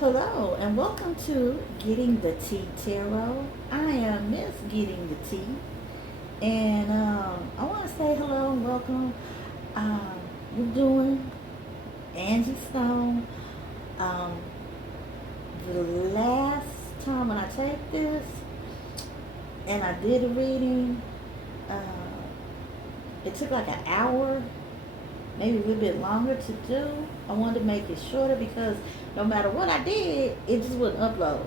Hello and welcome to Getting the Tea Tarot. I am Miss Getting the Tea, and I want to say hello and welcome. Um, we're doing Angie Stone. Um, the last time when I take this and I did a reading, uh, it took like an hour, maybe a little bit longer to do. I wanted to make it shorter because no matter what I did, it just wouldn't upload.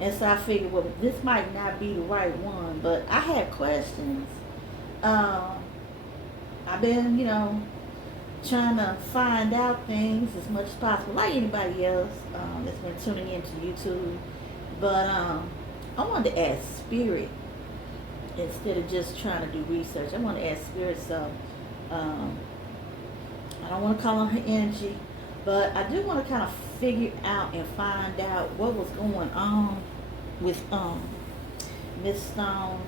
And so I figured, well, this might not be the right one, but I had questions. Um, I've been, trying to find out things as much as possible, like anybody else that's been tuning into YouTube. But I wanted to ask Spirit instead of just trying to do research. I want to ask Spirit, so um, I don't want to call on her energy, but I do want to kind of figure out and find out what was going on with Miss Stone.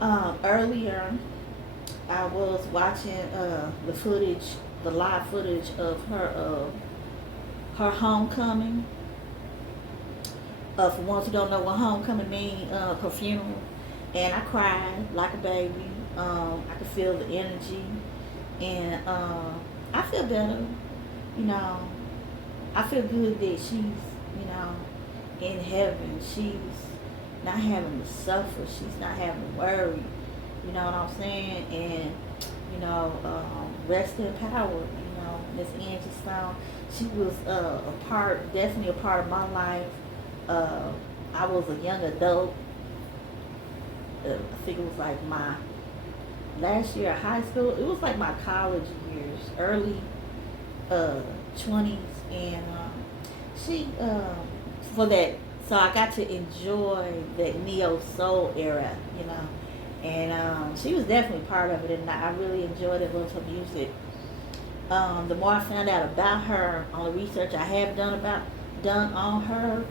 Earlier, I was watching the footage, the live footage of her homecoming. For ones who don't know what homecoming means, her funeral, and I cried like a baby. I could feel the energy, and I feel better. You know, I feel good that she's, in heaven. She's not having to suffer. She's not having to worry. You know what I'm saying? And, rest in power. Miss Angie Stone, she was definitely a part of my life. I was a young adult. I think it was like my last year of high school. It was like my college years, early 20s, and she for that. So I got to enjoy that neo soul era, and she was definitely part of it, and I really enjoyed it. Loved her music. The more I found out about her, on the research I have done on her,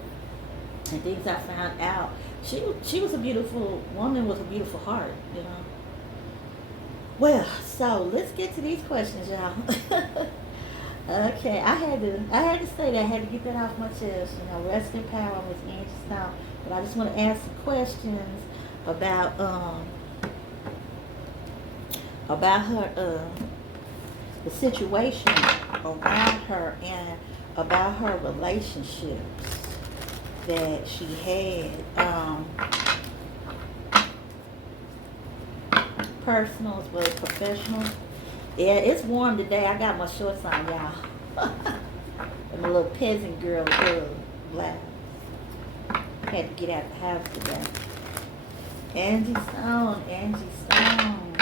and things I found out, she was a beautiful woman with a beautiful heart. Well, so let's get to these questions, y'all. Okay, I had to say that. I had to get that off my chest. Rest in power, Miss Angie Stone. But I just want to ask some questions about her, the situation around her, and about her relationships that she had, personal as well as professional. Yeah, it's warm today. I got my shorts on, y'all. And my little peasant girl blouse. Had to get out the house today. Angie Stone, Angie Stone.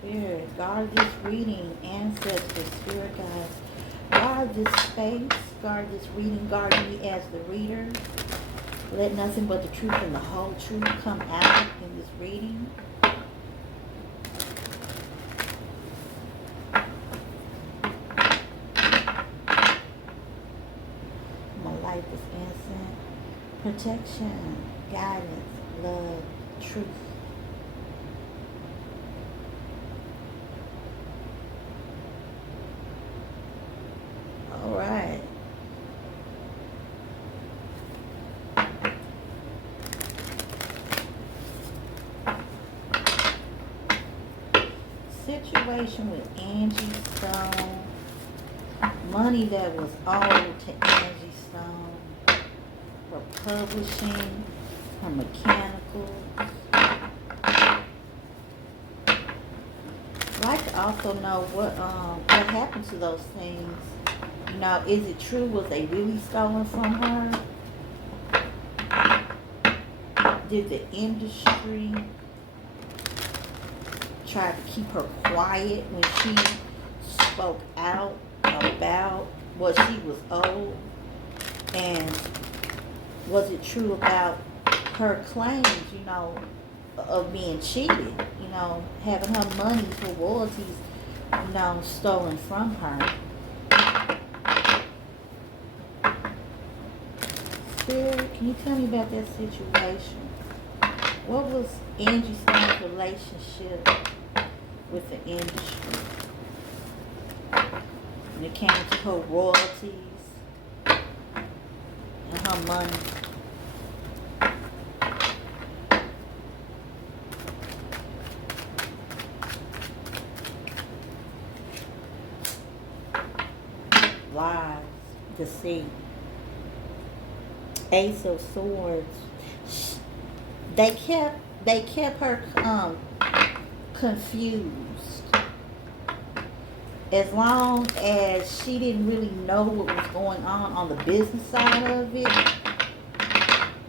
Spirit, guard this reading, ancestors, spirit guides. Guard this space, guard this reading, guard me as the reader. Let nothing but the truth and the whole truth come out in this reading. My life is innocent. Protection, guidance, love, truth. All right. Situation with Angie Stone. Money that was owed to Angie Stone. Her publishing, her mechanicals. I'd like to also know what happened to those things. Is it true? Was they really stolen from her? Did the industry try to keep her quiet when she spoke out about what she was owed? And was it true about her claims, of being cheated, having her money for royalties, stolen from her? Spirit, can you tell me about that situation? What was Angie Stone's relationship with the industry when it came to her royalties and her money? Lies, deceit. Ace of Swords. They kept her confused. As long as she didn't really know what was going on the business side of it,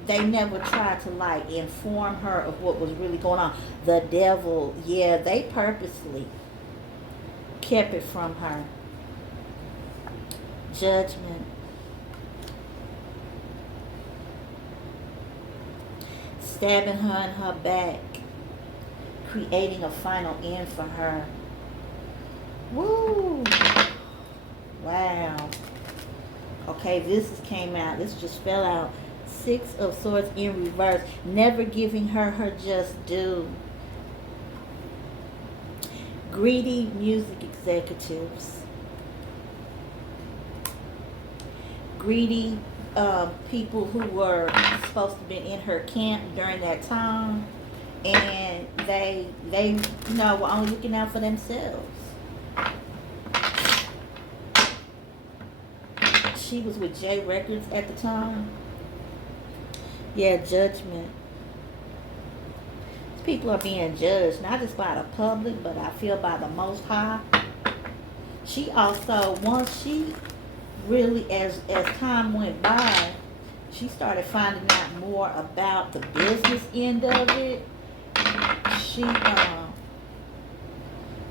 they never tried to like inform her of what was really going on. The devil, yeah, they purposely kept it from her. Judgment. Stabbing her in her back, creating a final end for her. Woo! Wow. Okay, came out. This just fell out. Six of Swords in reverse. Never giving her her just due. Greedy music executives. Greedy people who were supposed to be in her camp during that time, and they were only looking out for themselves. She was with J Records at the time. Yeah, judgment. People are being judged not just by the public, but I feel by the Most High. She also, once she really, as time went by, she started finding out more about the business end of it. She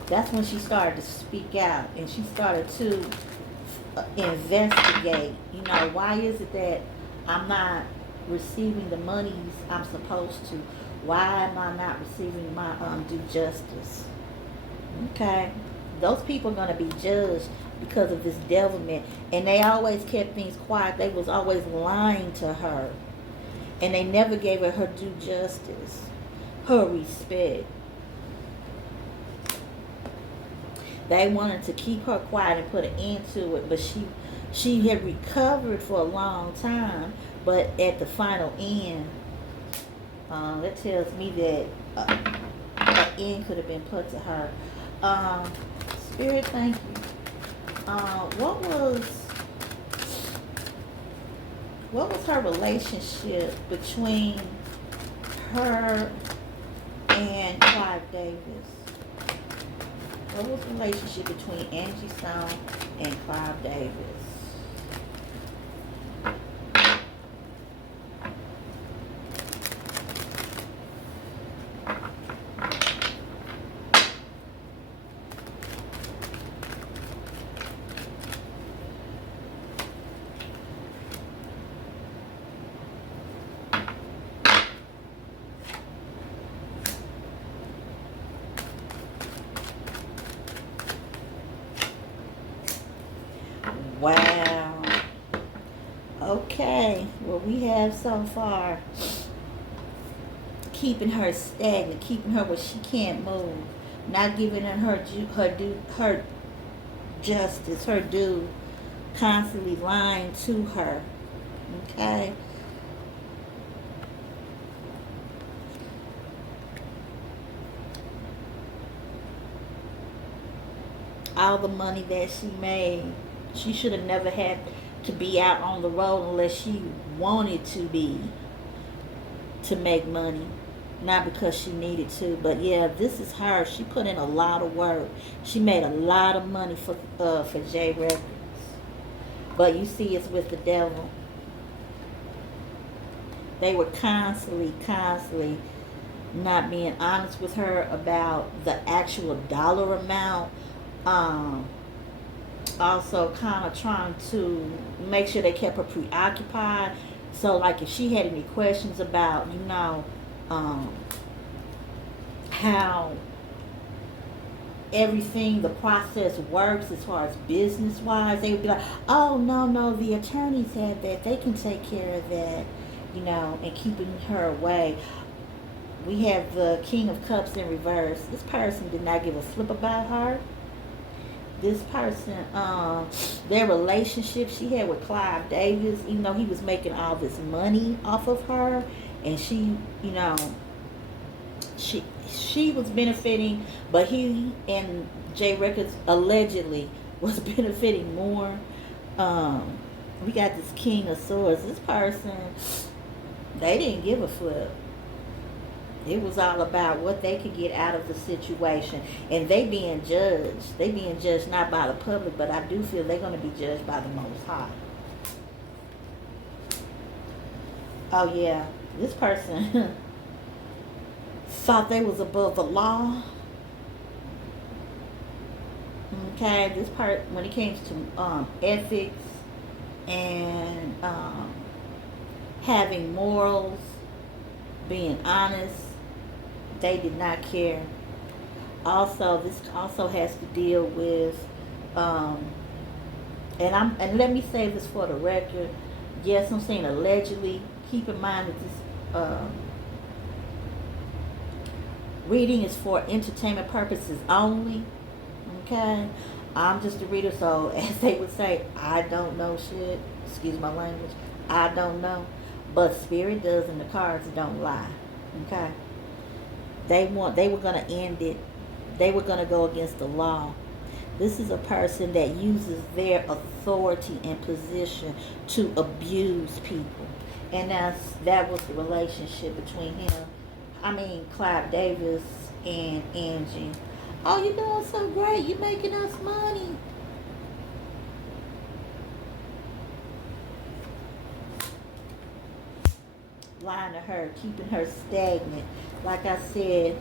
that's when she started to speak out, and she started to investigate. Why is it that I'm not receiving the monies I'm supposed to? Why am I not receiving my due justice? Okay, those people are going to be judged because of this devilment, and they always kept things quiet. They was always lying to her, and they never gave her her due justice, her respect. They wanted to keep her quiet and put an end to it, but she had recovered for a long time, but at the final end, that tells me that an end could have been put to her. Spirit, thank you. What was her relationship between her and Clive Davis? What was the relationship between Angie Stone and Clive Davis? Wow. Okay. What we have so far, keeping her stagnant, keeping her where she can't move, not giving her her justice, her due, constantly lying to her. Okay. All the money that she made, she should have never had to be out on the road unless she wanted to be, to make money, not because she needed to. But yeah, this is her. She put in a lot of work. She made a lot of money for J Records, but you see, it's with the devil. They were constantly not being honest with her about the actual dollar amount. Also kind of trying to make sure they kept her preoccupied. So like if she had any questions about, how everything, the process works as far as business wise, they would be like, oh, no, the attorney said that they can take care of that, and keeping her away. We have the King of Cups in reverse. This person did not give a flip about her. This person, their relationship she had with Clive Davis, even though he was making all this money off of her, and she, you know, she was benefiting, but he and J Records allegedly was benefiting more. We got this King of Swords. This person, they didn't give a flip. It was all about what they could get out of the situation. And they being judged. They being judged not by the public, but I do feel they're going to be judged by the Most High. Oh, yeah. This person thought they was above the law. Okay. This part, when it came to ethics and having morals, being honest, they did not care. Also, this also has to deal with, and let me say this for the record. Yes, I'm saying allegedly. Keep in mind that this reading is for entertainment purposes only. Okay, I'm just a reader, so as they would say, I don't know shit. Excuse my language. I don't know, but spirit does, and the cards don't lie. Okay. They were going to end it. They were going to go against the law. This is a person that uses their authority and position to abuse people. And that was the relationship between Clive Davis and Angie. Oh, you're doing so great. You're making us money. Lying to her, keeping her stagnant. Like I said,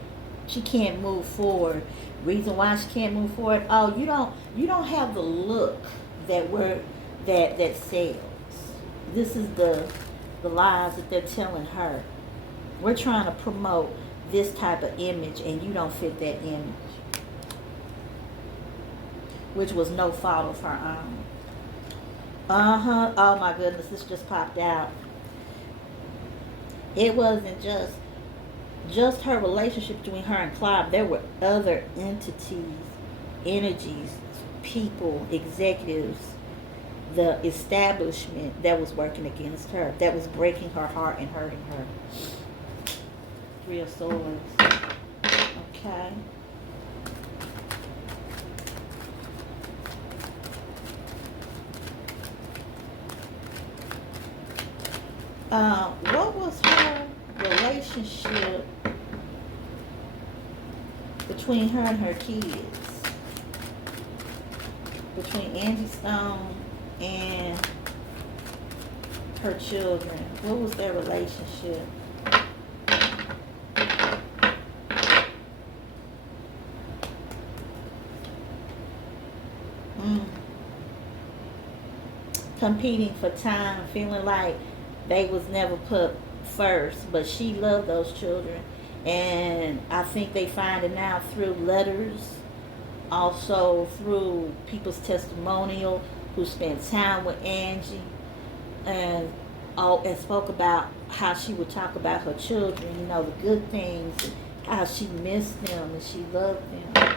she can't move forward. Reason why she can't move forward? Oh, you don't have the look that sells. This is the lies that they're telling her. We're trying to promote this type of image, and you don't fit that image, which was no fault of her own. Oh my goodness, this just popped out. It wasn't just her relationship between her and Clive. There were other entities, energies, people, executives, the establishment that was working against her, that was breaking her heart and hurting her. Three of Swords. Okay. What was her relationship between her and her kids? Between Angie Stone and her children. What was their relationship? Competing for time, feeling like they was never put first, but she loved those children, and I think they find it now through letters, also through people's testimonial who spent time with Angie, and spoke about how she would talk about her children, the good things, and how she missed them and she loved them.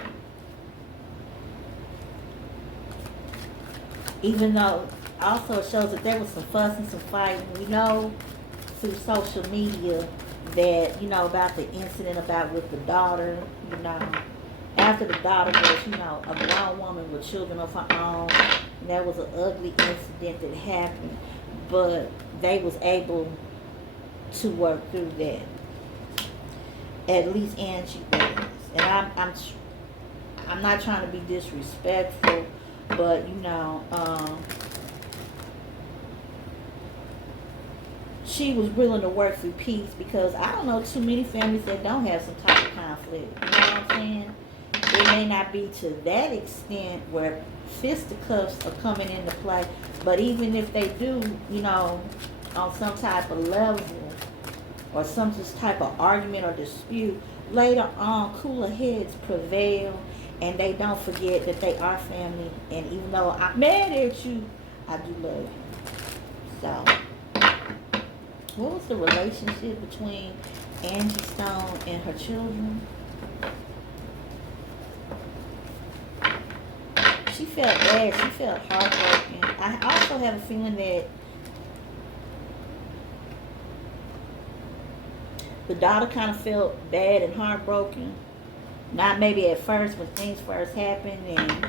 Even though also it shows that there was some fuss and some fighting. We know through social media that, about the incident about with the daughter, after the daughter was, a grown woman with children of her own. And that was an ugly incident that happened. But they was able to work through that. At least Angie was. And I'm not trying to be disrespectful, but she was willing to work through peace, because I don't know too many families that don't have some type of conflict. You know what I'm saying? It may not be to that extent where fisticuffs are coming into play, but even if they do, on some type of level or some type of argument or dispute, later on cooler heads prevail, and they don't forget that they are family. And even though I'm mad at you, I do love you. So what was the relationship between Angie Stone and her children. She felt bad. She felt heartbroken. I also have a feeling that the daughter kind of felt bad and heartbroken. Not maybe at first when things first happened and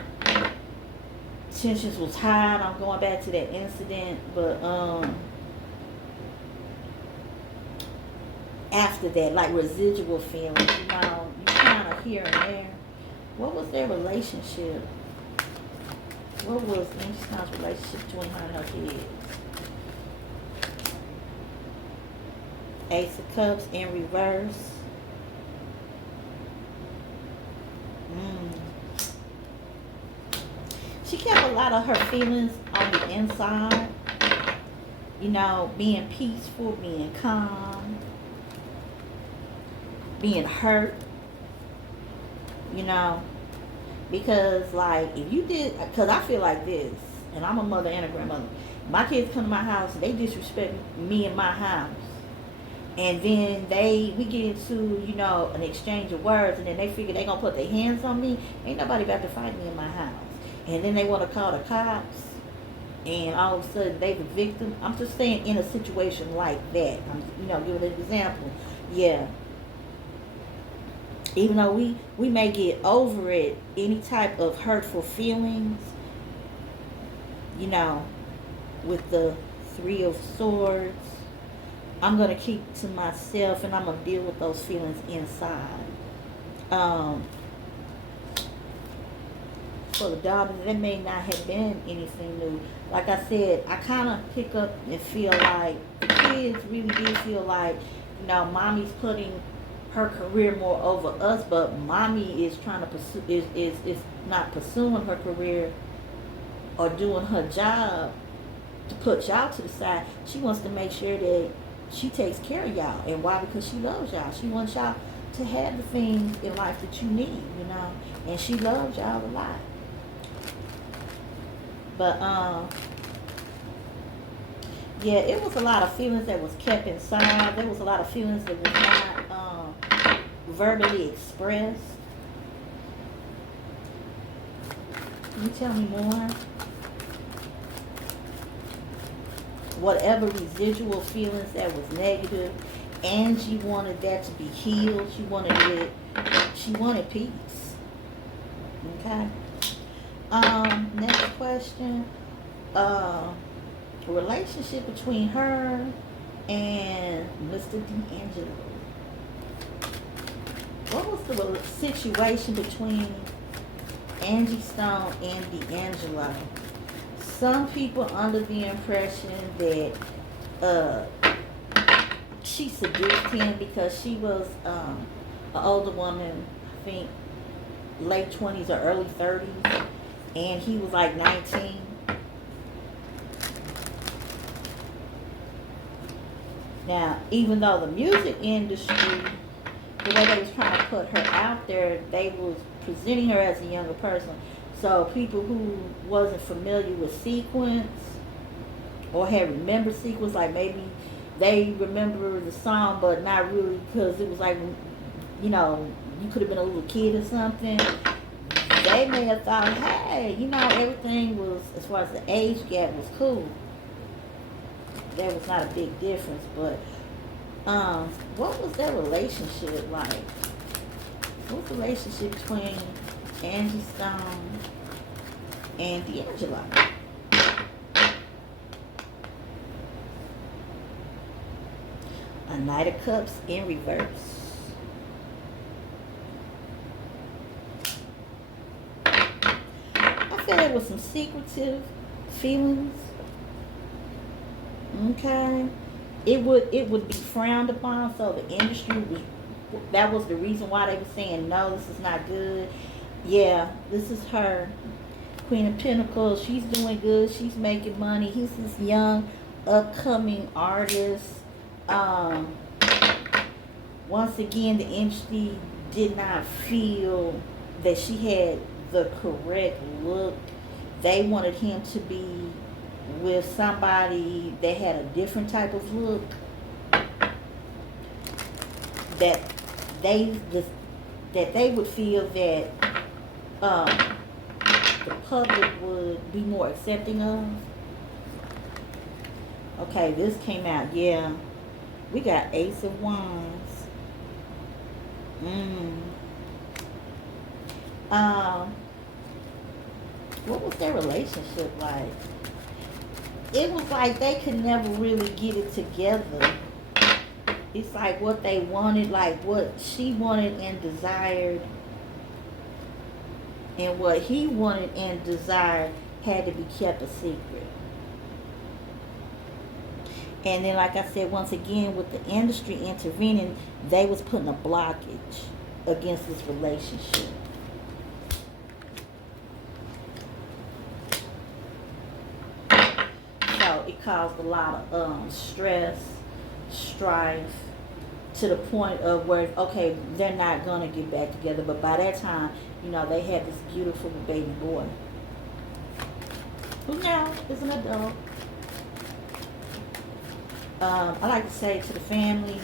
tensions was high. I'm going back to that incident, but after that, like residual feelings, you know, you kind of here and there. What was their relationship? What was Angie Stone's relationship between her and her kids? Ace of Cups in reverse. She kept a lot of her feelings on the inside. You know, being peaceful, being calm, being hurt. You know, because like if you did, because I feel like this, and I'm a mother and a grandmother. My kids come to my house, they disrespect me in my house. And then we get into, you know, an exchange of words, and then they figure they gonna put their hands on me. Ain't nobody about to fight me in my house. And then they want to call the cops, and all of a sudden they the victim. I'm just saying in a situation like that. I'm, you know, giving an example. Yeah. Even though we may get over it, any type of hurtful feelings, you know, with the Three of Swords, I'm going to keep it to myself, and I'm going to deal with those feelings inside. For the daughter, that may not have been anything new. Like I said, I kind of pick up and feel like the kids really do feel like, you know, mommy's putting her career more over us, but mommy is trying to pursue, is not pursuing her career or doing her job to put y'all to the side. She wants to make sure that she takes care of y'all. And why? Because she loves y'all. She wants y'all to have the things in life that you need, you know. And she loves y'all a lot. But yeah, it was a lot of feelings that was kept inside. There was a lot of feelings that was not verbally expressed. Can you tell me more? Whatever residual feelings that was negative, Angie wanted that to be healed. She wanted peace. Okay. Next question. Relationship between her and Mr. D'Angelo. What was the situation between Angie Stone and D'Angelo? Some people under the impression that she seduced him because she was an older woman, I think late 20s or early 30s, and he was like 19. Now, even though the music industry, the way they was trying to put her out there, they was presenting her as a younger person. So people who wasn't familiar with sequence or had remembered sequence, like maybe they remember the song but not really, because it was like, you know, you could have been a little kid or something. They may have thought, hey, you know, everything was, as far as the age gap was cool. There was not a big difference, but what was their relationship like? What was the relationship between Angie Stone and D'Angelo? A Knight of Cups in reverse. I feel there was some secretive feelings. Okay. It would be frowned upon, so the industry was, that was the reason why they were saying no, this is not good. Yeah, this is her. Queen of Pentacles, she's doing good, she's making money. He's this young, upcoming artist. Once again, the industry did not feel that she had the correct look. They wanted him to be with somebody that had a different type of look. that they just, that they would feel that um, the public would be more accepting of. Okay, this came out. Yeah, we got Ace of Wands. Mm. Um, what was their relationship like? It was like they could never really get it together. It's like what they wanted, like what she wanted and desired, and what he wanted and desired had to be kept a secret. And then, like I said, once again, with the industry intervening, they was putting a blockage against this relationship. So it caused a lot of stress, strife, to the point of where, okay, they're not gonna get back together. But by that time, they had this beautiful baby boy, who now is an adult. I like to say to the family,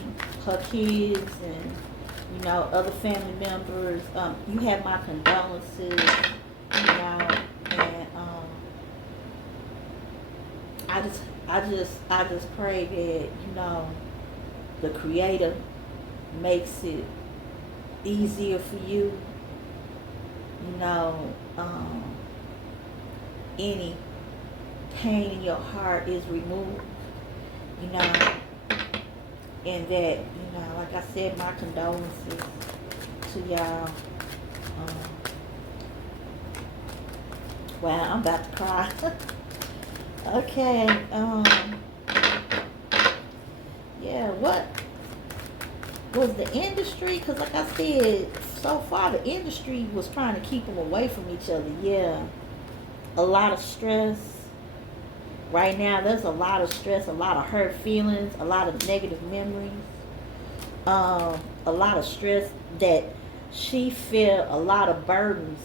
her kids, and other family members, you have my condolences, and I just pray that the Creator makes it easier for you. Any pain in your heart is removed. And that, like I said, my condolences to y'all. Wow, I'm about to cry. Okay, yeah, what was the industry? Because like I said, so far the industry was trying to keep them away from each other. Yeah, a lot of stress. Right now, there's a lot of stress, a lot of hurt feelings, a lot of negative memories, a lot of stress that she felt, a lot of burdens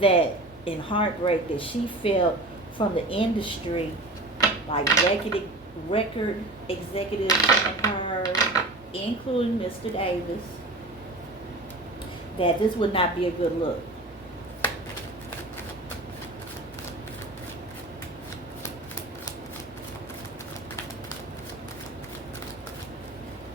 that and heartbreak that she felt from the industry, like record executives telling her, including Mr. Davis, that this would not be a good look.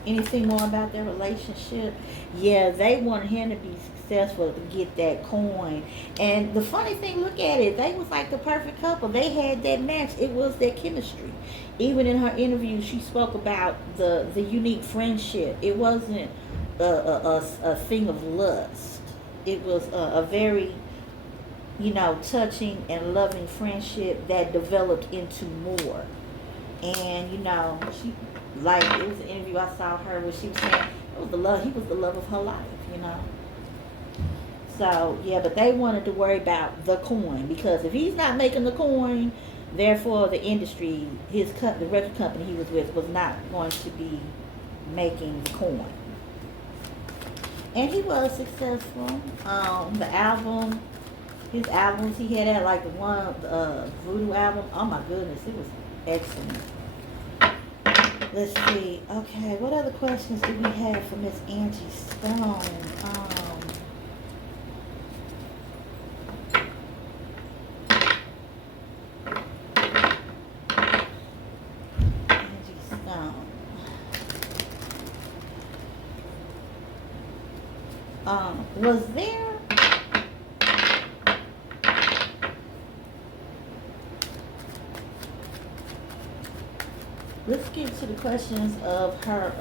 Anything more about their relationship? Yeah, they wanted him to be successful to get that coin. And the funny thing, look at it, they was like the perfect couple. They had that match. It was their chemistry. Even in her interview, she spoke about the unique friendship. It wasn't a thing of lust. It was a very, touching and loving friendship that developed into more. And she, like, it was an interview I saw her where she was saying it was the love. He was the love of her life. So yeah, but they wanted to worry about the coin, because if he's not making the coin, therefore the industry, the record company he was with, was not going to be making the coin. And he was successful. His albums, he had that, like the one Voodoo album. Oh my goodness, it was excellent. Let's see. Okay, what other questions do we have for Miss Angie Stone? Angie Stone. Was there let's get to the questions of her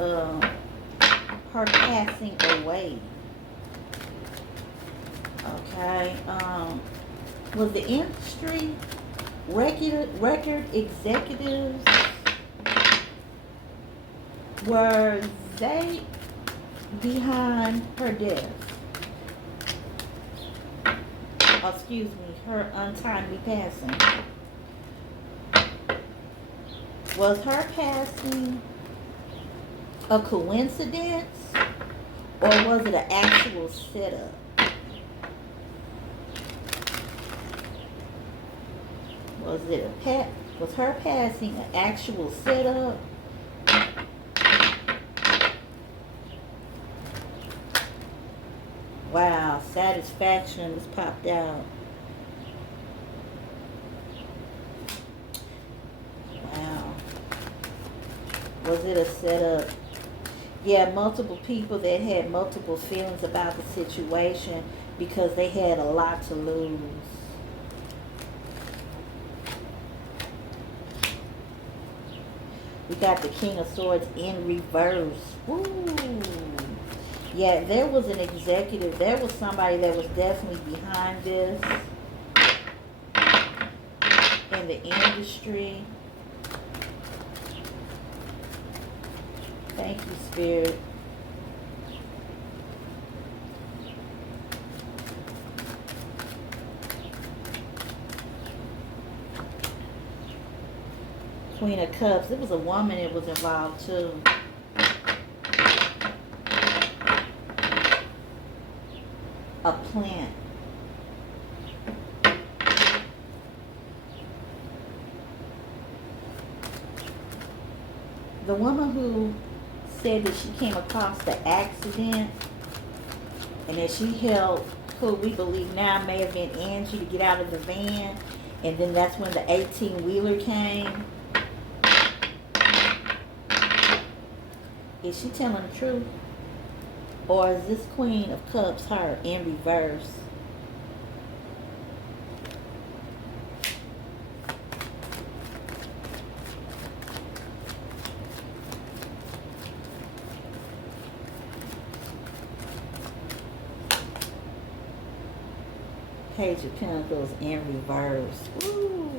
passing away. Okay. Was the industry record executives, were they behind her death? Oh, excuse me, her untimely passing. Was her passing a coincidence, or was it an actual setup? Was her passing an actual setup, Wow, satisfaction was popped out. Wow. Was it a setup? Yeah, multiple people that had multiple feelings about the situation because they had a lot to lose. We got the King of Swords in reverse. Ooh. Yeah, there was an executive. There was somebody that was definitely behind this in the industry. Thank you, Spirit. Queen of Cups. It was a woman that was involved too. A plant. The woman who said that she came across the accident and that she helped who we believe now may have been Angie to get out of the van, and then that's when the 18-wheeler came. Is she telling the truth? Or is this Queen of Cups her in reverse? Page of Pentacles in reverse. Ooh.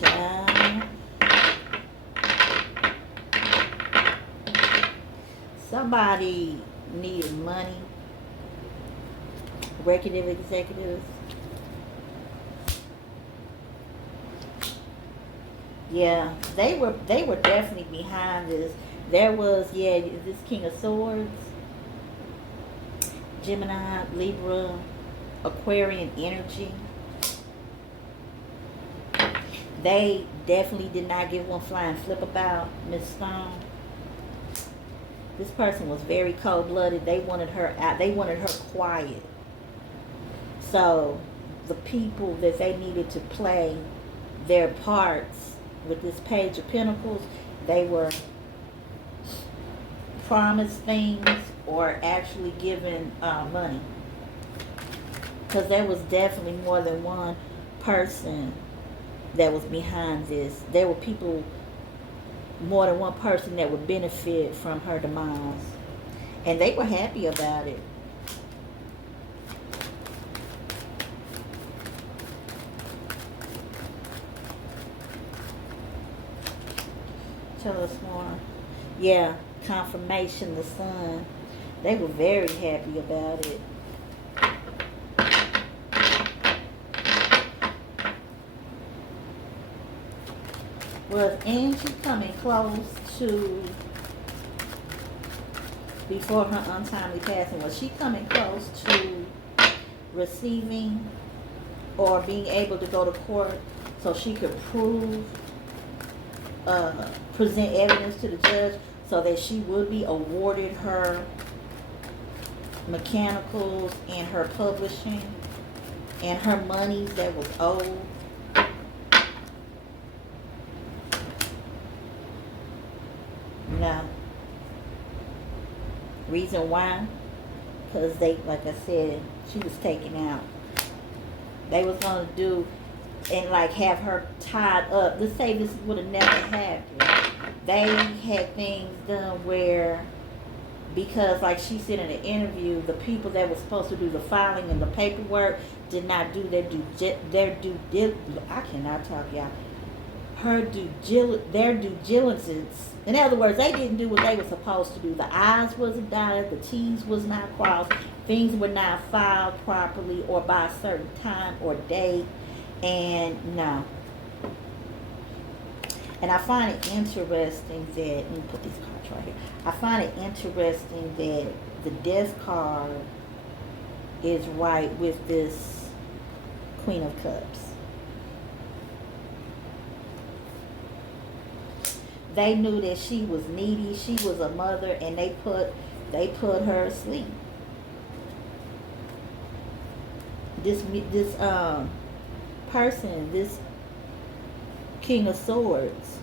Child. Somebody needed money. Executive executives. Yeah, they were definitely behind this. There was, yeah, this King of Swords, Gemini, Libra, Aquarian energy. They definitely did not give one flying flip about Miss Stone. This person was very cold-blooded. They wanted her out. They wanted her quiet. So the people that they needed to play their parts with this Page of Pentacles, they were promised things or actually given money. Because there was definitely more than one person that was behind this. There were people, more than one person that would benefit from her demise. And they were happy about it. Tell us more. Yeah, confirmation, the sun. They were very happy about it. Was Angie coming close to, before her untimely passing, was she coming close to receiving or being able to go to court so she could present evidence to the judge so that she would be awarded her mechanicals and her publishing and her monies that was owed? No. Reason why? Because they, like I said, she was taken out. They was going to do and like have her tied up. Let's say this would have never happened. They had things done where, because like she said in the interview, the people that were supposed to do the filing and the paperwork did not do their I cannot talk, y'all. Their due diligence. In other words, they didn't do what they were supposed to do. The I's wasn't dotted, the T's was not crossed, things were not filed properly or by a certain time or date, and no. And I find it interesting that, let me put these cards right here. I find it interesting that the Death card is right with this Queen of Cups. They knew that she was needy, she was a mother, and they put They put her asleep. This person, this King of Swords.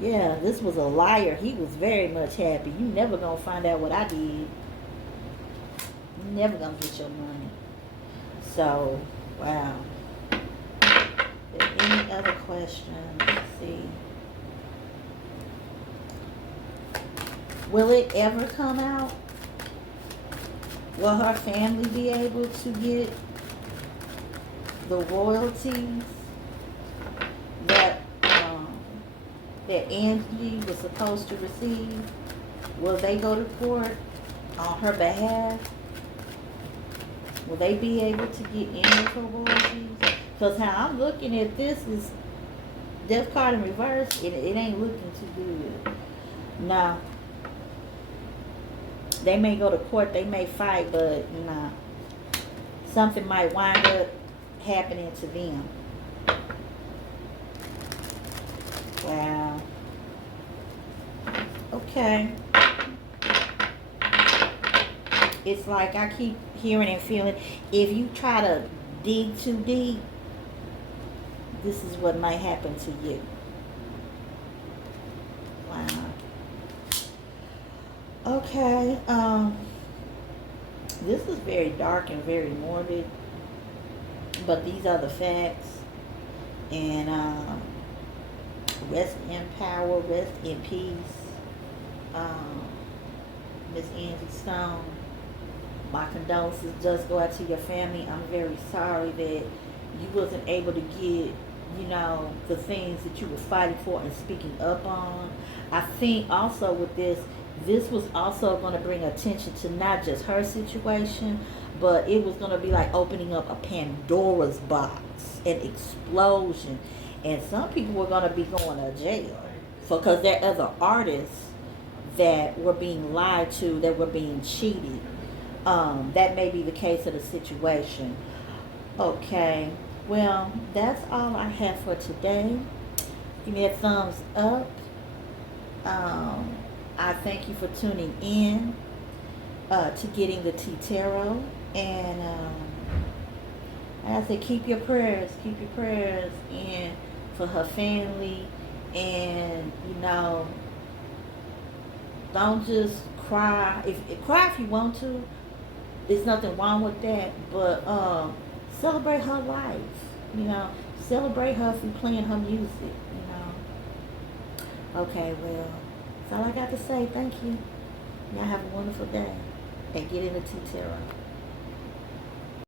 Yeah, this was a liar. He was very much happy. You never gonna find out what I did. You never gonna get your money. So, wow. Any other questions? Let's see. Will it ever come out? Will her family be able to get the royalties that that Angie was supposed to receive? Will they go to court on her behalf? Will they be able to get any of her royalties? Because how I'm looking at this is Death card in reverse. It ain't looking too good. Now, they may go to court, they may fight, but nah, something might wind up happening to them. Wow. Okay. It's like I keep hearing and feeling, if you try to dig too deep, this is what might happen to you. Wow. Okay. This is very dark and very morbid, but these are the facts. And rest in power, rest in peace, Miss Angie Stone. My condolences does go out to your family. I'm very sorry that you wasn't able to get, the things that you were fighting for and speaking up on. I think also with this was also going to bring attention to not just her situation, but it was going to be like opening up a Pandora's box, an explosion. And some people were going to be going to jail because there are other artists that were being lied to, that were being cheated. That may be the case of the situation. Okay, well, that's all I have for today. Give me a thumbs up. I thank you for tuning in to Getting the Tea Tarot. And like I said, keep your prayers in for her family. And, don't just cry. Cry if you want to. There's nothing wrong with that, but celebrate her life. Celebrate her through playing her music. Okay, well, that's all I got to say. Thank you. Y'all have a wonderful day. And get in the tea tarot.